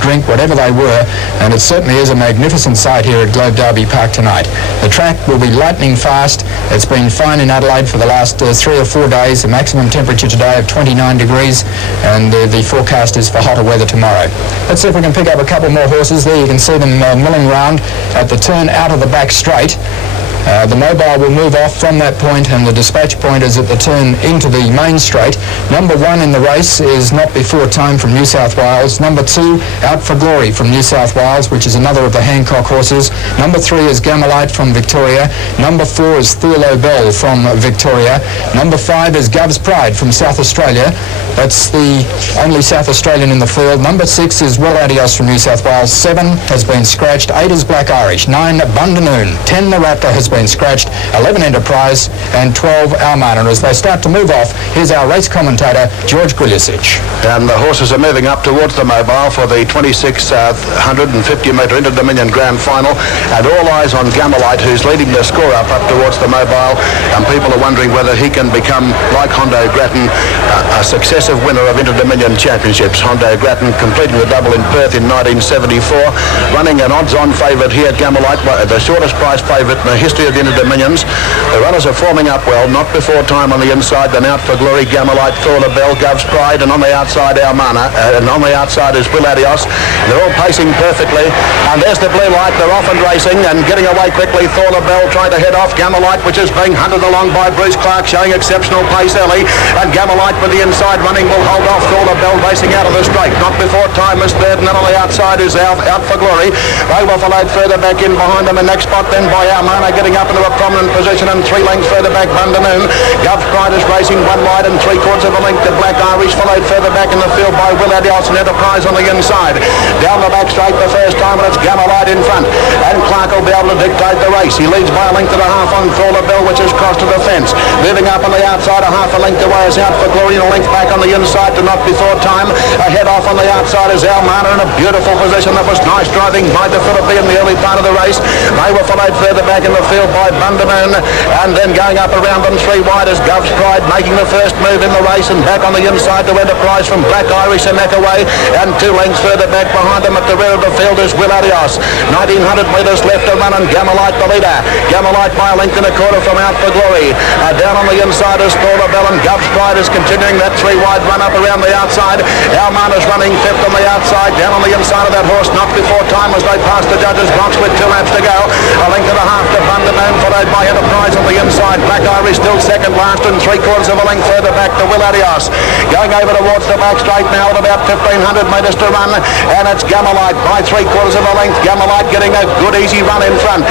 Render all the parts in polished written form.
drink, whatever they were, and it certainly is a magnificent sight here at Globe Derby Park tonight. The track will be lightning fast. It's been fine in Adelaide for the last 3 or 4 days. The maximum temperature today of 29 degrees, and the forecast is for hotter weather tomorrow. Let's see if we can pick up a couple more horses. There you can see them milling round at the turn out of the back straight. The Lobell will move off from that point, and the dispatch point is at the turn into the main straight. Number 1 in the race is Not Before Time from New South Wales. Number 2, Out for Glory from New South Wales, which is another of the Hancock horses. Number 3 is Gammalite from Victoria. Number 4 is Thor Lobell from Victoria. Number 5 is Gov's Pride from South Australia. That's the only South Australian in the field. Number 6 is Well Adios from New South Wales. 7 has been scratched. 8 is Black Irish. 9, Bundanoon. 10, The Raptor has been scratched. 11, Enterprise. And 12, Almana. As they start to move off, here's our race commentator, George Guljasic. And the horses are moving up towards the Mobile for the 2650-metre Inter-Dominion Grand Final. And all eyes on Gammalite, who's leading the score up towards the Mobile. And people are wondering whether he can become, like Hondo Grattan, a successive winner of Inter-Dominion Championships. Hondo Grattan completing the double in Perth in 1974, running an odds-on favourite here at Gammalite, the shortest price favourite in the history of the Inter-Dominions. The runners are forming up well. Not Before Time on the inside, then Out for Glory, Gammalite, Thor Lobell, Gov's Pride, and on the outside Almana, and on the outside is Will Adios. They're all pacing perfectly, and there's the blue light. They're off and racing and getting away quickly. Thor Lobell trying to head off Gammalite, which is being hunted along by Bruce Clarke, showing exceptional pace early, and Gammalite with the inside running will hold off Thor Lobell racing out of the straight. Not Before Time is third, and then on the outside is Out for Glory. They will followed further back in behind them, and next spot then by Almana getting up into a prominent position, and 3 lengths further back Bundanoon. Gov's Pride is racing 1 wide and 3/4 of a length to Black Irish, followed further back in the field by Will Adios and Enterprise on the inside. Down the back straight the first time, and it's Gammalite in front, and Clarke will be able to dictate the race. He leads by a length and a half on Thor Lobell, which has crossed to the fence. Moving up on the outside, a half a length away is Out for Glory, and a length back on the inside to Not Before Time. Ahead off on the outside is Almana in a beautiful position. That was nice driving by the Philippi in the early part of the race. They were followed further back in the field by Bundanoon, and then going up around them 3 wide is Gov's Pride, making the first move in the race, and back on the inside to Enterprise from Black Irish a neck away, and 2 lengths further back behind them at the rear of the field is Will Adios. 1900 metres left to run, and Gammalite the leader. Gammalite by a length and a quarter from Out for Glory. Down on the inside is Thor Lobell, and Gov's Pride is continuing that 3 wide run up around the outside. Almana's running 5th on the outside. Down on the inside of that horse, Not Before Time, as they pass the judges' box with 2 laps to go. A length and a half to Bundanoon, followed by Enterprise on the inside. Black Irish still second last, and 3/4 of a length further back to Will Adios. Going over towards the back straight now at about 1500 metres to run, and it's Gammalite by 3/4 of a length. Gammalite getting a good easy run in front.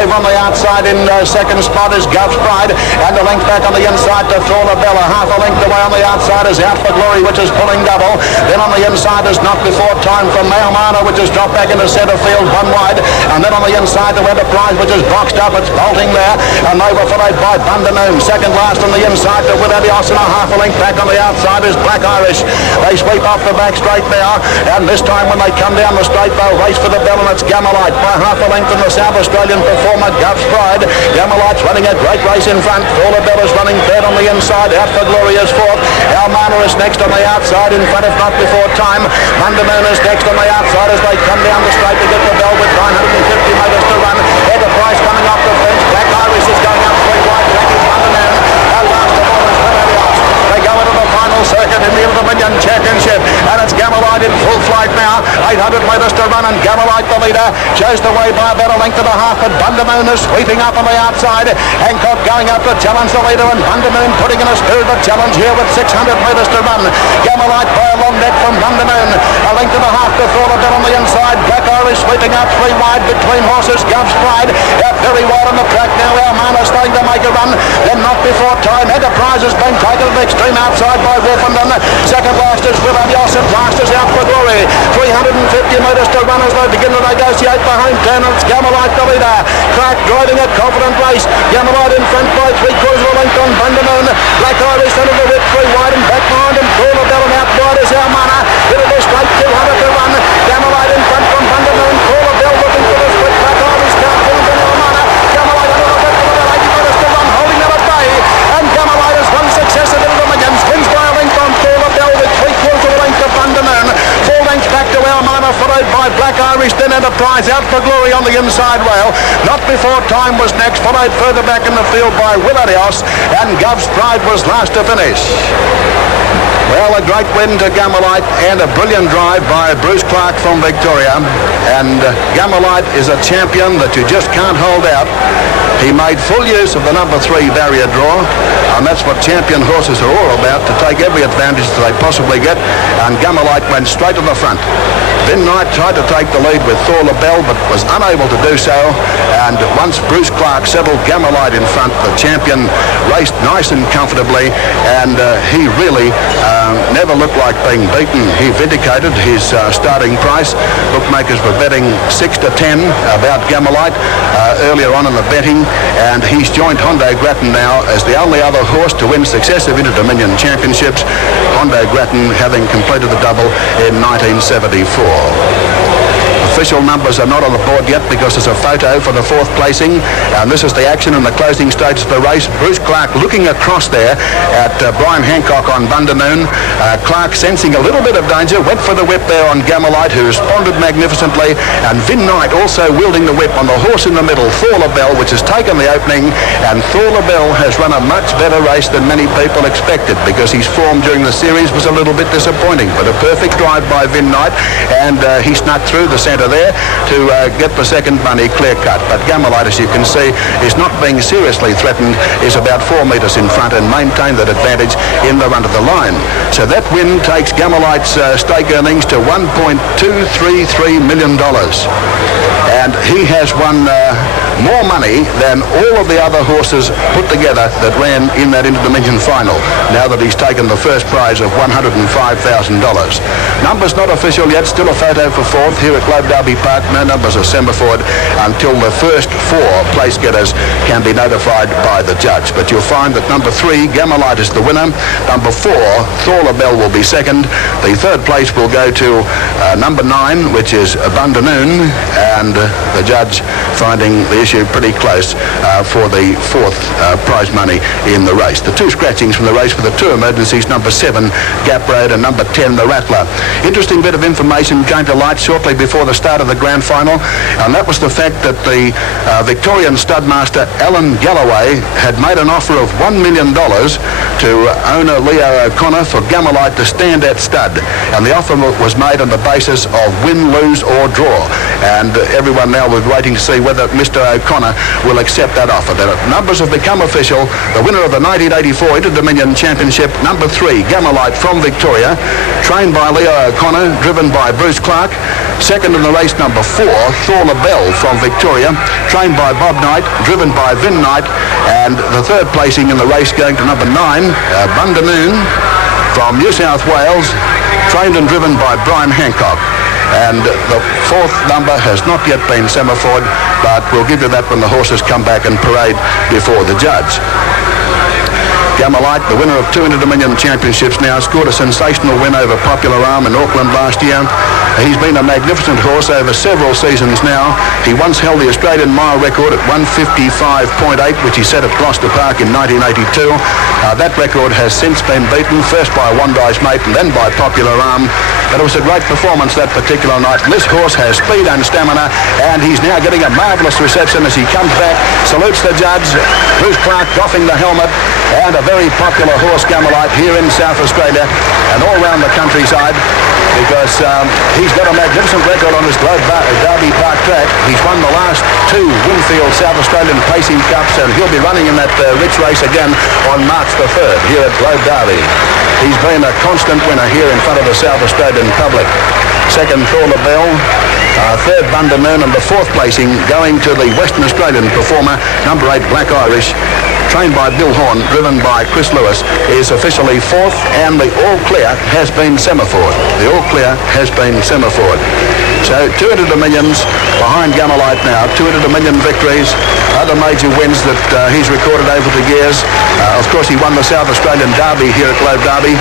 Over on the outside in second spot is Gov's Pride, and a length back on the inside to Thor Lobell. Half a length away on the outside is Out for Glory, which is pulling double. Then on the inside is Not Before Time from Almana, which has dropped back into centre field 1 wide, and then on the inside to Enterprise, which is boxed up. It's bolting there, and they were followed by Bundanoon. Second last on the inside to Will Adios, and a half a length back on the outside is Black Irish. They sweep off the back straight now, and this time when they come down the straight, they'll race for the bell, and it's Gammalite by half a length from the South Australian performer Gov's Pride. Gammalite's running a great race in front. Thor Lobell is running third on the inside. Out for Glory is fourth. Almana is next on the outside in front of Not Before Time. Bundanoon is next on the outside as they come down the straight to get the bell with 950 metres to run. Enterprise coming off the fence. Black Irish is going up 3 wide, tracking Bundanoon. And last of all is Will Adios. They go into the final circuit in the Inter-Dominion Championship, and it's Gammalite in full flight now. 800 metres to run, and Gammalite the leader shows the way by about a length and a half, but Bundanoon is sweeping up on the outside. Hancock going up to challenge the leader, and Bundanoon putting in a spirited challenge here with 600 metres to run. Gammalite by a long neck from Bundanoon. A length and a half to Thor Lobell on the inside. Black Irish sweeping up 3 wide between horses. Gov's Pride out very wide on the track now. Almana starting to make a run. Then Not Before Time. Enterprise has been taken to the extreme outside by Wolfenden. Second last is Will Adios, and last is Out for Glory. 350 metres to run as they begin to negotiate the home turn, and it's Gammalite the leader. Clarke driving a confident race. Gammalite in front by 3/4 of a length on Bundanoon. Black Irish under the whip 3 wide, and back behind him Thor Lobell, and out wide is Almana. It'll be straight 200 to run. Gammalite in front from Bundanoon. Thor Lobell looking for the split. Black Irish can't pull from Almana. Gammalite under the whip with about 80 metres to run, holding them at bay. And Gammalite has won successive Inter-Dominions. Wins by a length on Thor Lobell with 3/4 of a length to Bundanoon. 4 lengths back to Almana followed by Black Irish, then Enterprise out for glory on the inside rail. Not before time was next, followed further back in the field by Willarios, and Gov's Pride was last to finish. Well, a great win to Gammalite and a brilliant drive by Bruce Clarke from Victoria. And Gammalite is a champion that you just can't hold out. He made full use of the number 3 barrier draw, and that's what champion horses are all about, to take every advantage that they possibly get. And Gammalite went straight to the front. Vin Knight tried to take the lead with Thor Lobell, but was unable to do so. And once Bruce Clarke settled Gammalite in front, the champion raced nice and comfortably, and he really never looked like being beaten. He vindicated his starting price. Bookmakers were betting 6 to 10 about Gammalite earlier on in the betting, and he's joined Hondo Grattan now as the only other horse to win successive Inter-Dominion championships, Hondo Grattan having completed the double in 1974. Official numbers are not on the board yet because there's a photo for the 4th placing, and this is the action in the closing stages of the race. Bruce Clarke looking across there at Brian Hancock on Bundanoon. Clarke, sensing a little bit of danger, went for the whip there on Gammalite, who responded magnificently, and Vin Knight also wielding the whip on the horse in the middle, Thor Lobell, which has taken the opening, and Thor Lobell has run a much better race than many people expected, because his form during the series was a little bit disappointing. But a perfect drive by Vin Knight, and he snuck through the centre there to get the second bunny clear cut. But Gammalite, as you can see, is not being seriously threatened, is about 4 metres in front and maintained that advantage in the run of the line. So that win takes Gammalite's stake earnings to $1.233 million. And he has won more money than all of the other horses put together that ran in that Inter-Dominion final, now that he's taken the first prize of $105,000. Numbers not official yet, still a photo for 4th here at Globe Derby Park. No numbers are semaphore until the first 4 place getters can be notified by the judge. But you'll find that number 3, Gammalite, is the winner. Number 4, Thor Lobell, will be second. The 3rd place will go to number 9, which is Bundanoon, and the judge finding the issue pretty close for the 4th prize money in the race. The 2 scratchings from the race were the 2 emergencies, number 7, Gap Road, and number 10, the Rattler. Interesting bit of information came to light shortly before the start of the grand final, and that was the fact that the Victorian studmaster Alan Galloway had made an offer of $1 million to owner Leo O'Connor for Gammalite to stand at stud, and the offer was made on the basis of win, lose or draw, and everyone now was waiting to see whether Mr. O'Connor will accept that offer. The numbers have become official. The winner of the 1984 Inter-Dominion Championship, number 3, Gammalite from Victoria, trained by Leo O'Connor, driven by Bruce Clarke. Second in the race, number 4, Thor Lobell from Victoria, trained by Bob Knight, driven by Vin Knight. And the 3rd placing in the race going to number 9, Bundanoon from New South Wales, trained and driven by Brian Hancock. And the 4th number has not yet been semaphored, but we'll give you that when the horses come back and parade before the judge. Gammalite, the winner of 2 Inter-Dominion championships now, scored a sensational win over Popular Arm in Auckland last year. He's been a magnificent horse over several seasons now. He once held the Australian mile record at 155.8, which he set at Gloucester Park in 1982. That record has since been beaten, first by Wandai's Mate and then by Popular Arm. But it was a great performance that particular night. This horse has speed and stamina, and he's now getting a marvellous reception as he comes back, salutes the judge, Bruce Clarke doffing the helmet, and a very popular horse, Gammalite, here in South Australia and all around the countryside, because he's got a magnificent record on his Globe Derby Park track. He's won the last 2 Winfield South Australian Pacing Cups, and he'll be running in that rich race again on March the 3rd here at Globe Derby. He's been a constant winner here in front of the South Australian public. Second, Thor Lobell. 3rd, Bundanoon, and the 4th placing going to the Western Australian performer, number 8, Black Irish, trained by Bill Horn, driven by Chris Lewis, is officially 4th, and the all clear has been semaphored. The all clear has been semaphored. So 2 Inter-Dominions behind Gammalite now, 2 Inter-Dominion victories, other major wins that he's recorded over the years. Of course, he won the South Australian Derby here at Globe Derby.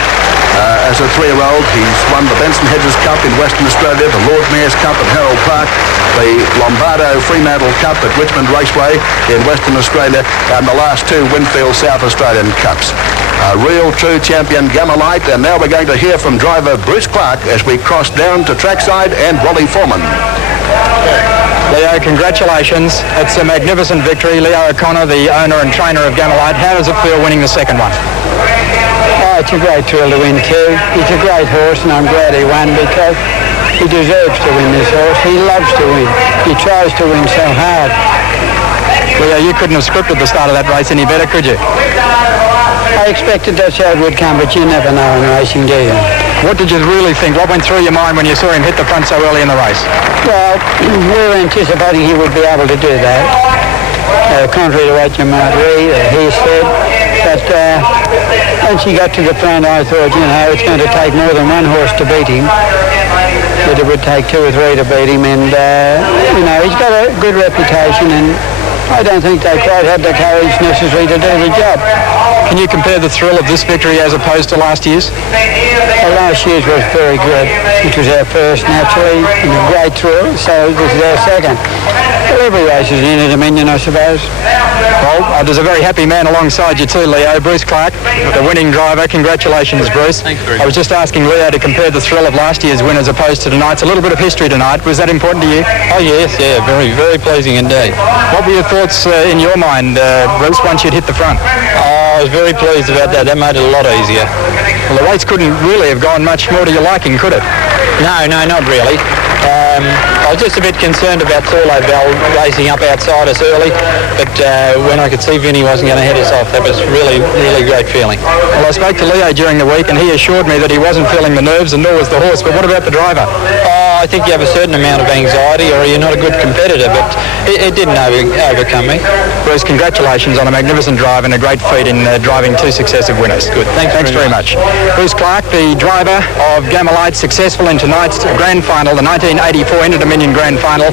as a 3-year-old. He's won the Benson Hedges Cup in Western Australia, the Lord Mayor's Cup at Harold Park, the Lombardo Fremantle Cup at Richmond Raceway in Western Australia, and the last 2 Winfield South Australian Cups. A real true champion Gammalite, and now we're going to hear from driver Bruce Clarke as we cross down to trackside and Wally Foreman. Leo, congratulations. It's a magnificent victory. Leo O'Connor, the owner and trainer of Gammalite. How does it feel winning the second one? Oh, it's a great thrill to win too. He's a great horse, and I'm glad he won because he deserves to win this horse. He loves to win. He tries to win so hard. Leo, you couldn't have scripted the start of that race any better, could you? I expected that's how it would come, but you never know in racing, do you? What did you really think? What went through your mind when you saw him hit the front so early in the race? Well, we were anticipating he would be able to do that, contrary to what you might read or hear said. But once he got to the front, I thought, it's going to take more than one horse to beat him. That it would take 2 or 3 to beat him, and he's got a good reputation, and I don't think they quite had the courage necessary to do the job. Can you compare the thrill of this victory as opposed to last year's? Well, last year's was very good. It was our first, naturally, and a great thrill, so this is our second. Well, every race is in a Dominion, I suppose. Well, there's a very happy man alongside you too, Leo. Bruce Clarke, the winning driver. Congratulations, Bruce. Thanks very much. I was just asking Leo to compare the thrill of last year's win as opposed to tonight's. A little bit of history tonight. Was that important to you? Oh, yes, yeah, very, very pleasing indeed. What were your thoughts in your mind, Bruce, once you'd hit the front? I was very pleased about that. That made it a lot easier. Well, the race couldn't really have gone much more to your liking, could it? No, not really. I was just a bit concerned about Thor Lobell racing up outside us early, but when I could see Vinny wasn't going to head us off, that was really, really great feeling. Well, I spoke to Leo during the week, and he assured me that he wasn't feeling the nerves, and nor was the horse. But what about the driver? I think you have a certain amount of anxiety, or you're not a good competitor, but it didn't overcome me. Bruce, congratulations on a magnificent drive and a great feat in driving 2 successive winners. Good. Thanks very much. Bruce Clarke, the driver of Gammalite, successful in tonight's grand final, the 1984 Inter-Dominion Grand Final.